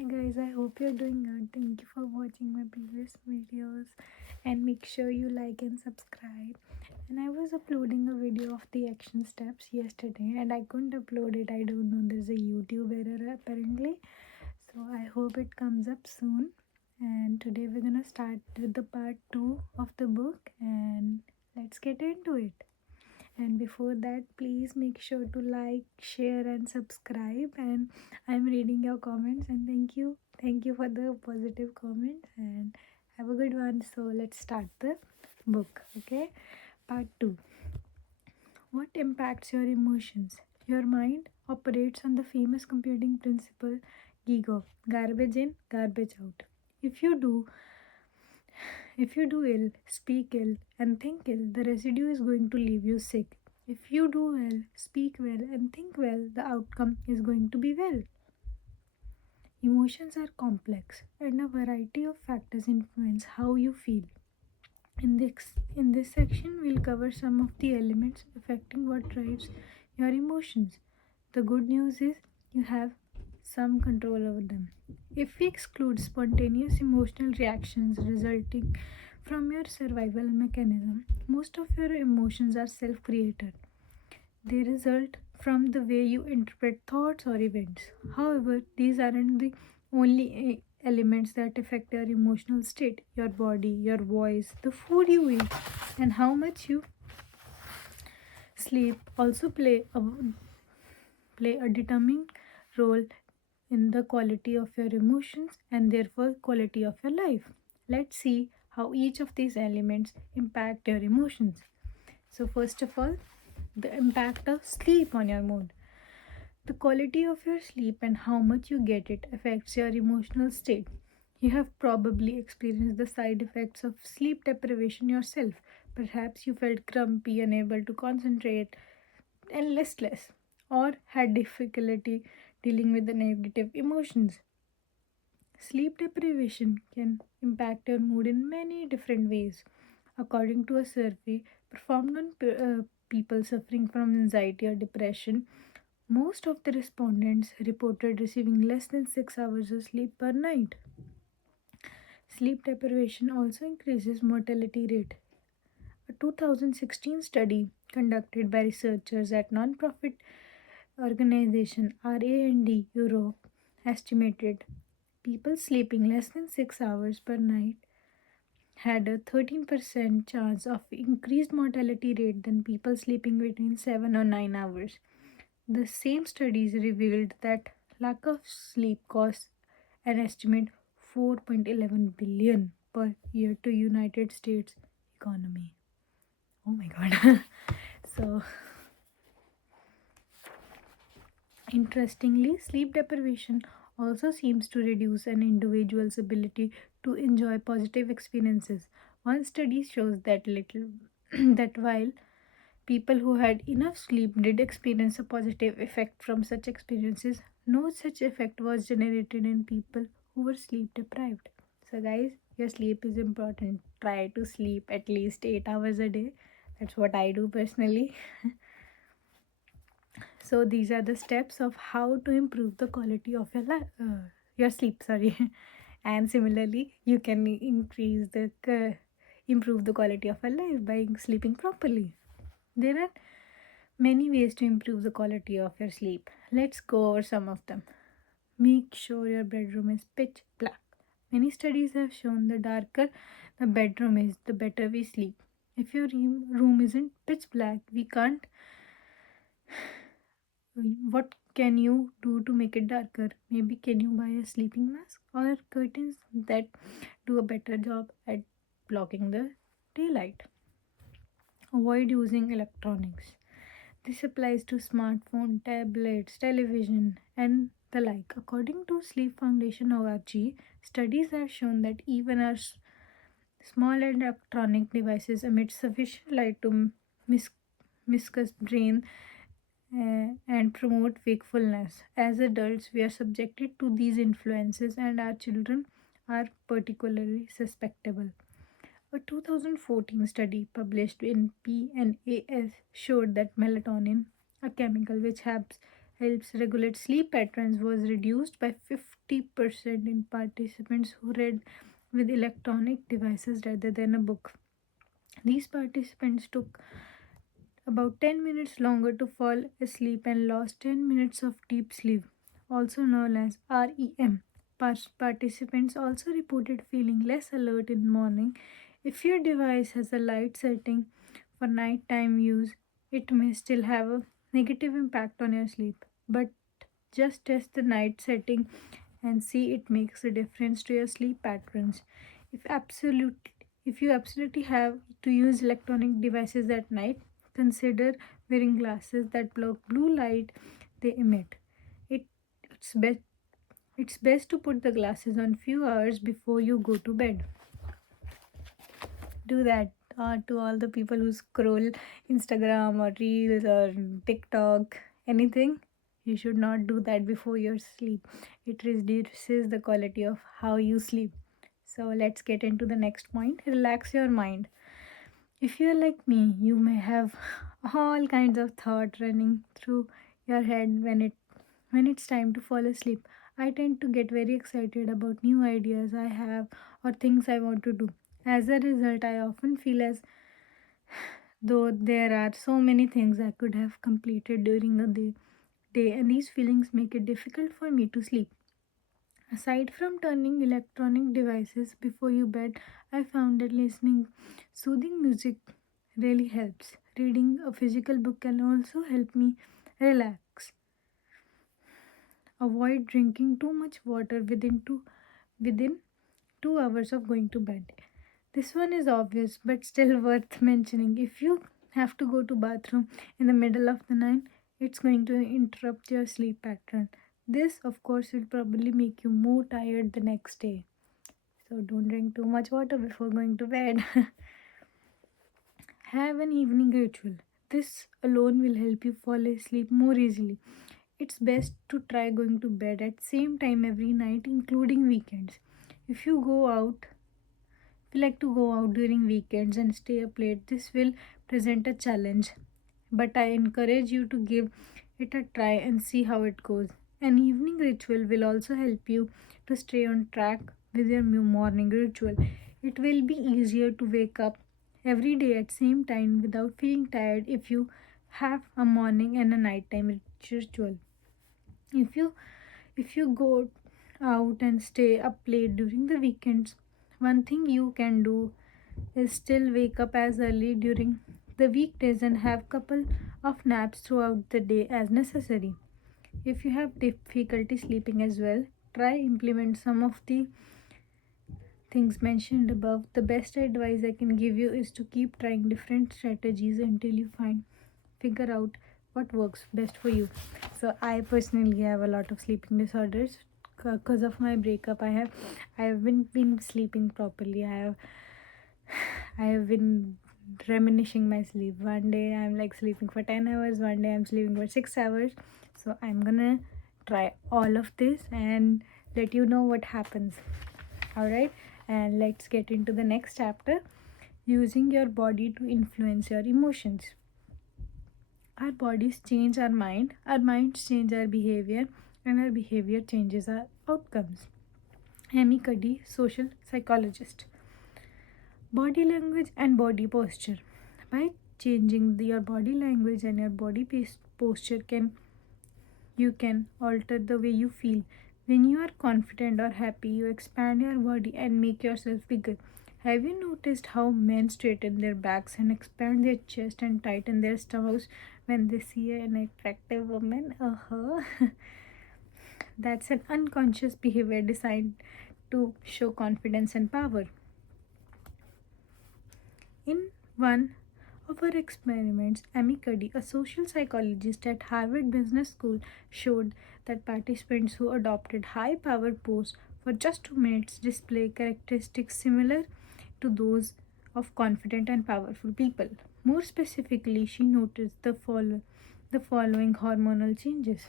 Hi guys, I hope you're doing good. Thank you for watching my previous videos and make sure you like and subscribe. And I was uploading a video of the action steps yesterday and I couldn't upload it. I don't know, there's a YouTube error apparently. So I hope it comes up soon. And today we're gonna start with the part 2 of the book and let's get into it. And before that, please make sure to like, share and subscribe. And I'm reading your comments and thank you for the positive comments and have a good one. So let's start the book. Okay, part 2. What impacts your emotions? Your mind operates on the famous computing principle GIGO, garbage in, garbage out. if you do if you do ill, speak ill, and think ill, the residue is going to leave you sick. If you do well, speak well, and think well, the outcome is going to be well. Emotions are complex, and a variety of factors influence how you feel. In this section, we'll cover some of the elements affecting what drives your emotions. The good news is you have some control over them. If we exclude spontaneous emotional reactions resulting from your survival mechanism, most of your emotions are self created. They result from the way you interpret thoughts or events. However, these aren't the only elements that affect your emotional state. Your body, your voice, the food you eat, and how much you sleep also play a determining role in the quality of your emotions and therefore quality of your life. Let's see how each of these elements impact your emotions. So first of all, the impact of sleep on your mood. The quality of your sleep and how much you get it affects your emotional state. You have probably experienced the side effects of sleep deprivation yourself. Perhaps you felt grumpy, unable to concentrate, and listless, or had difficulty dealing with the negative emotions. Sleep deprivation can impact your mood in many different ways. According to a survey performed on people suffering from anxiety or depression, most of the respondents reported receiving less than 6 hours of sleep per night. Sleep deprivation also increases mortality rate. A 2016 study conducted by researchers at non-profit organization RAND Europe estimated people sleeping less than 6 hours per night had a 13% chance of increased mortality rate than people sleeping between 7 or 9 hours. The same studies revealed that lack of sleep costs an estimate 4.11 billion per year to United States economy. Oh my god. So interestingly, sleep deprivation also seems to reduce an individual's ability to enjoy positive experiences. One study shows that little that while people who had enough sleep did experience a positive effect from such experiences, no such effect was generated in people who were sleep deprived. So, guys, your sleep is important. Try to sleep at least 8 hours a day. That's what I do personally. So, these are the steps of how to improve the quality of your sleep. Sorry, and similarly, you can improve the quality of your life by sleeping properly. There are many ways to improve the quality of your sleep. Let's go over some of them. Make sure your bedroom is pitch black. Many studies have shown the darker the bedroom is, the better we sleep. If your room isn't pitch black, we can't. What can you do to make it darker? Maybe can you buy a sleeping mask or curtains that do a better job at blocking the daylight? Avoid using electronics. This applies to smartphone, tablets, television, and the like. According to Sleep Foundation ORG, studies have shown that even our small electronic devices emit sufficient light to miscus brain and promote wakefulness. As adults, we are subjected to these influences, and our children are particularly susceptible. A 2014 study published in PNAS showed that melatonin, a chemical which helps regulate sleep patterns, was reduced by 50% in participants who read with electronic devices rather than a book. These participants took about 10 minutes longer to fall asleep and lost 10 minutes of deep sleep, also known as REM. Participants also reported feeling less alert in the morning. If your device has a light setting for nighttime use, it may still have a negative impact on your sleep. But just test the night setting and see it makes a difference to your sleep patterns. If absolute if you absolutely have to use electronic devices at night, consider wearing glasses that block blue light they emit. It, it's best it's best to put the glasses on few hours before you go to bed. Do that to all the people who scroll Instagram or Reels or TikTok, anything. You should not do that before your sleep. It reduces the quality of how you sleep. So let's get into the next point. Relax your mind. If you're like me, you may have all kinds of thought running through your head when it's time to fall asleep. I tend to get very excited about new ideas I have or things I want to do. As a result, I often feel as though there are so many things I could have completed during a day, and these feelings make it difficult for me to sleep. Aside from turning electronic devices before you bed, I found that listening soothing music really helps. Reading a physical book can also help me relax. Avoid drinking too much water within 2 hours of going to bed. This one is obvious but still worth mentioning. If you have to go to bathroom in the middle of the night, it's going to interrupt your sleep pattern. This of course will probably make you more tired the next day. So don't drink too much water before going to bed. Have an evening ritual. This alone will help you fall asleep more easily. It's best to try going to bed at same time every night, including weekends. If you go out If you like to go out during weekends and stay up late, this will present a challenge. But I encourage you to give it a try and see how it goes. An evening ritual will also help you to stay on track with your morning ritual. It will be easier to wake up every day at same time without feeling tired if you have a morning and a nighttime ritual. If you if you go out and stay up late during the weekends, one thing you can do is still wake up as early during the weekdays and have couple of naps throughout the day as necessary. If you have difficulty sleeping as well, try implement some of the things mentioned above. The best advice I can give you is to keep trying different strategies until you figure out what works best for you. So I personally have a lot of sleeping disorders because of my breakup. I have been sleeping properly. I have been diminishing my sleep. One day I'm like sleeping for 10 hours, one day I'm sleeping for 6 hours. So I'm gonna try all of this and let you know what happens. All right, and let's get into the next chapter, using your body to influence your emotions. Our bodies change our minds change our behavior, and our behavior changes our outcomes. Amy Cuddy, social psychologist. Body language and body posture. By changing your body language and your body posture, you can alter the way you feel. When you are confident or happy, you expand your body and make yourself bigger. Have you noticed how men straighten their backs and expand their chest and tighten their stomachs when they see an attractive woman? That's an unconscious behavior designed to show confidence and power. In one of her experiments, Amy Cuddy, a social psychologist at Harvard Business School, showed that participants who adopted high power pose for just 2 minutes display characteristics similar to those of confident and powerful people. More specifically, she noticed the following hormonal changes.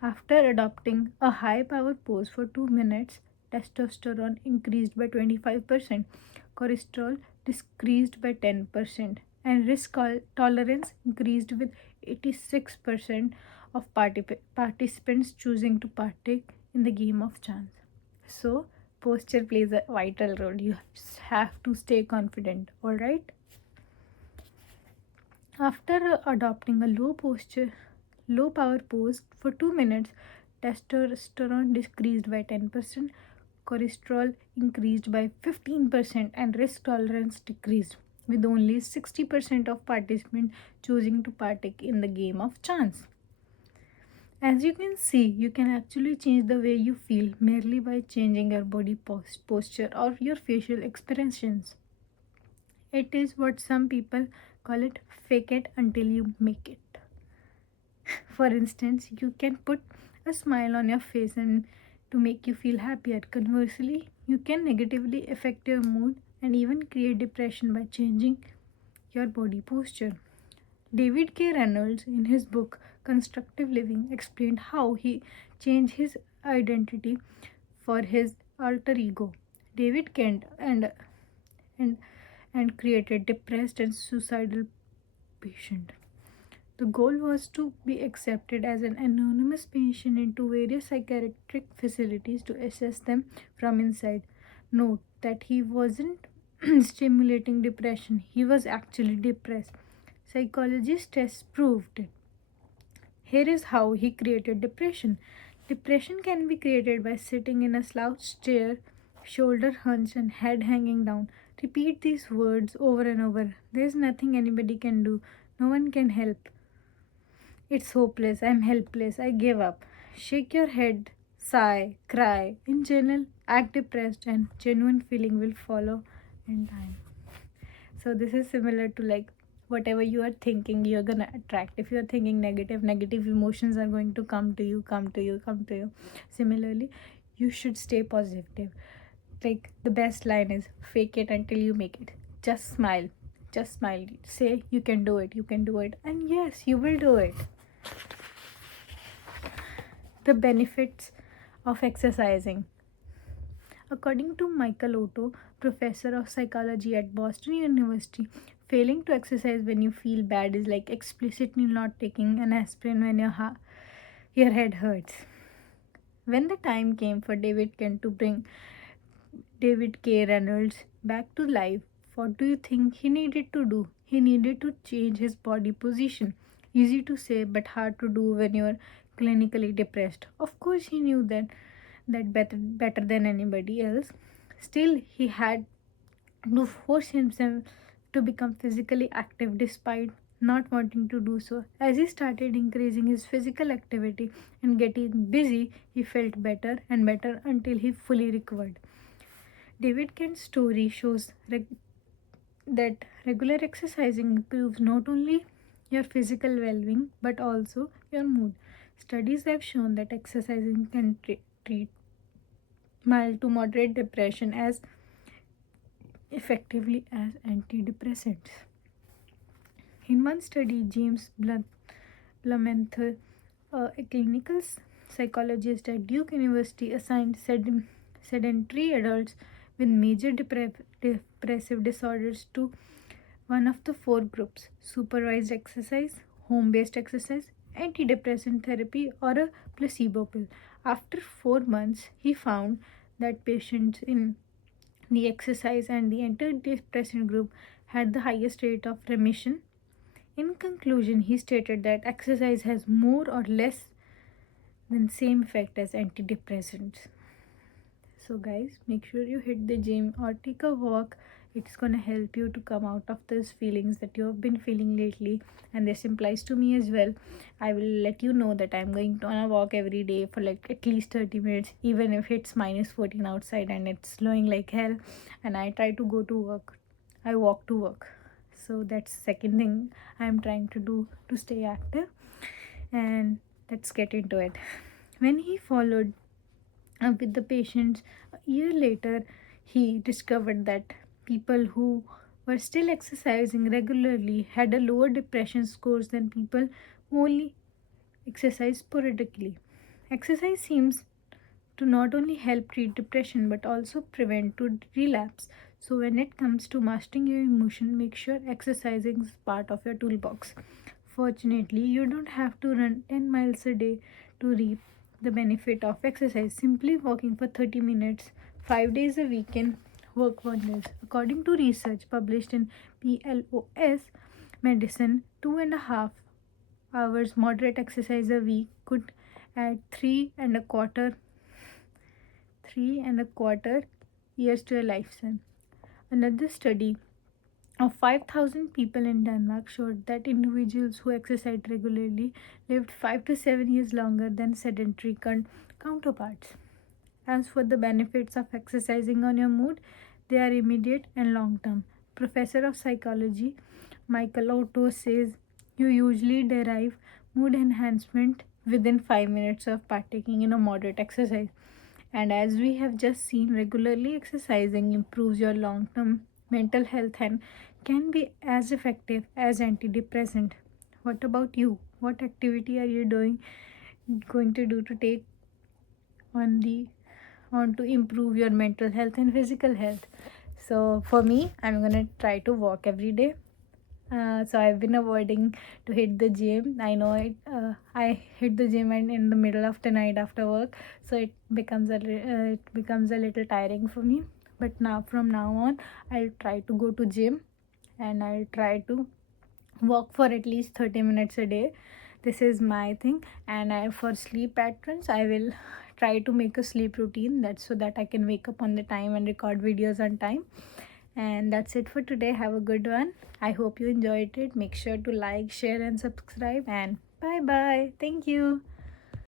After adopting a high power pose for 2 minutes, testosterone increased by 25%, cholesterol decreased by 10%, and risk tolerance increased with 86% of participants choosing to partake in the game of chance. So, posture plays a vital role. You have to stay confident, alright? After adopting a low power pose for 2 minutes, testosterone decreased by 10%, cholesterol increased by 15%, and risk tolerance decreased, with only 60% of participants choosing to partake in the game of chance. As you can see, you can actually change the way you feel merely by changing your body posture or your facial expressions. It is what some people call it fake it until you make it. For instance, you can put a smile on your face and to make you feel happier. Conversely, you can negatively affect your mood and even create depression by changing your body posture. David K. Reynolds, in his book Constructive Living, explained how he changed his identity for his alter ego, David Kent, and, and created depressed and suicidal patient. The goal was to be accepted as an anonymous patient into various psychiatric facilities to assess them from inside. Note that he wasn't stimulating depression, he was actually depressed. Psychologist tests proved it. Here is how he created depression. Depression can be created by sitting in a slouched chair, shoulder hunched and head hanging down. Repeat these words over and over. There's nothing anybody can do. No one can help. It's hopeless. I'm helpless. I give up. Shake your head, sigh, cry. In general, act depressed and genuine feeling will follow in time. So this is similar to like whatever you are thinking, you're gonna attract. If you're thinking negative emotions are going to come to you, come to you, come to you. Similarly, you should stay positive. Like the best line is fake it until you make it. Just smile. Just smile. Say you can do it, you can do it. And yes, you will do it. The benefits of exercising. According to Michael Otto, professor of psychology at Boston University, failing to exercise when you feel bad is like explicitly not taking an aspirin when your head hurts. When the time came for David Kent to bring David K. Reynolds back to life, what do you think he needed to do? He needed to change his body position. Easy to say, but hard to do when you're clinically depressed. Of course, he knew that better than anybody else. Still, he had to force himself to become physically active despite not wanting to do so. As he started increasing his physical activity and getting busy, he felt better and better until he fully recovered. David Kent's story shows that regular exercising improves not only your physical well being but also your mood. Studies have shown that exercising can treat mild to moderate depression as effectively as antidepressants. In one study, James Blumenthal, a clinical psychologist at Duke University, assigned sedentary adults with major depressive disorders to one of the four groups: supervised exercise, home based exercise, antidepressant therapy, or a placebo pill. After 4 months, he found that patients in the exercise and the antidepressant group had the highest rate of remission. In conclusion, he stated that exercise has more or less than same effect as antidepressants. So guys, make sure you hit the gym or take a walk. It's gonna help you to come out of those feelings that you have been feeling lately, and this implies to me as well. I will let you know that I'm going on a walk every day for like at least 30 minutes, even if it's minus 14 outside and it's snowing like hell, and I try to go to work. I walk to work. So that's second thing I'm trying to do to stay active. And let's get into it. When he followed with the patients a year later, he discovered that people who were still exercising regularly had a lower depression scores than people who only exercise sporadically. Exercise seems to not only help treat depression but also prevent to relapse. So when it comes to mastering your emotion, make sure exercising is part of your toolbox. Fortunately, you don't have to run 10 miles a day to reap the benefit of exercise. Simply walking for 30 minutes 5 days a week can work wonders. According to research published in PLOS Medicine, 2.5 hours moderate exercise a week could add three and a quarter years to a lifespan. Another study of 5,000 people in Denmark showed that individuals who exercised regularly lived 5 to 7 years longer than sedentary counterparts. As for the benefits of exercising on your mood, they are immediate and long term. Professor of Psychology Michael Otto says you usually derive mood enhancement within 5 minutes of partaking in a moderate exercise. And as we have just seen, regularly exercising improves your long term mental health and can be as effective as antidepressant. What about you? What activity are you going to do to take on the on to improve your mental health and physical health? So for me, I'm gonna try to walk every day. So I've been avoiding to hit the gym. I know it. I hit the gym and in the middle of the night after work, so it becomes a little tiring for me. But now from now on, I'll try to go to gym, and I'll try to walk for at least 30 minutes a day. This is my thing. And for sleep patterns, I will try to make a sleep routine, that's so that I can wake up on the time and record videos on time. And that's it for today. Have a good one. I hope you enjoyed it. Make sure to like, share and subscribe, and bye bye. Thank you.